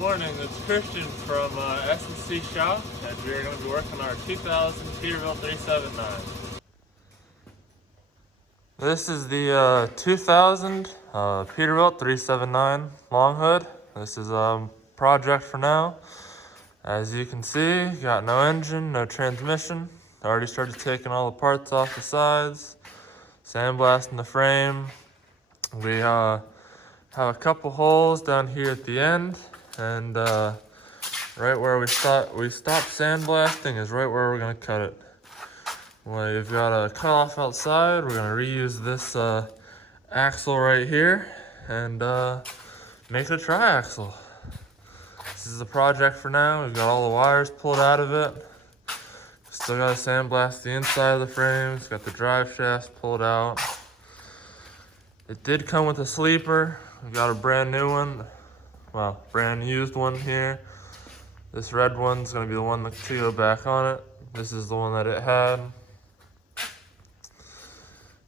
Morning, it's Christian from S&C Shop, and we're going to be working on our 2000 Peterbilt 379. This is the 2000 Peterbilt 379 long hood. This is a project for now. As you can see, got no engine, no transmission. Already started taking all the parts off the sides, sandblasting the frame. We have a couple holes down here at the end, and right where we stopped sandblasting is right where we're gonna cut it. We've got a cutoff outside. We're gonna reuse this axle right here and make it a tri-axle. This is a project for now. We've got all the wires pulled out of it. Still gotta sandblast the inside of the frame. It's got the drive shafts pulled out. It did come with a sleeper. We got a brand new one. Well, brand used one here. This red one's gonna be the one to go back on it. This is the one that it had.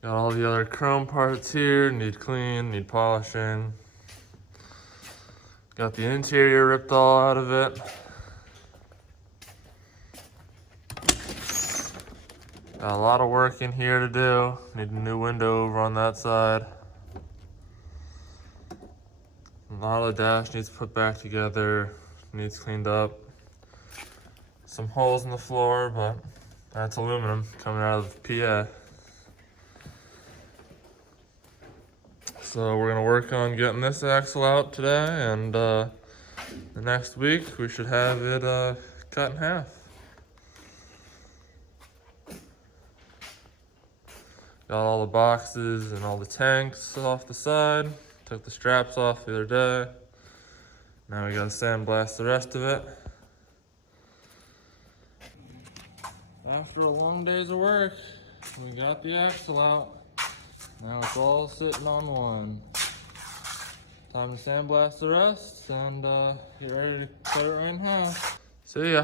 Got all the other chrome parts here, need clean, need polishing. Got the interior ripped all out of it. Got a lot of work in here to do. Need a new window over on that side. A lot of the dash needs put back together, needs cleaned up. Some holes in the floor, but that's aluminum coming out of PA. So we're gonna work on getting this axle out today, and the next week we should have it cut in half. Got all the boxes and all the tanks off the side. Took the straps off the other day. Now we gotta sandblast the rest of it. After a long days of work, we got the axle out. Now it's all sitting on one. Time to sandblast the rest and get ready to cut it right in half. See ya.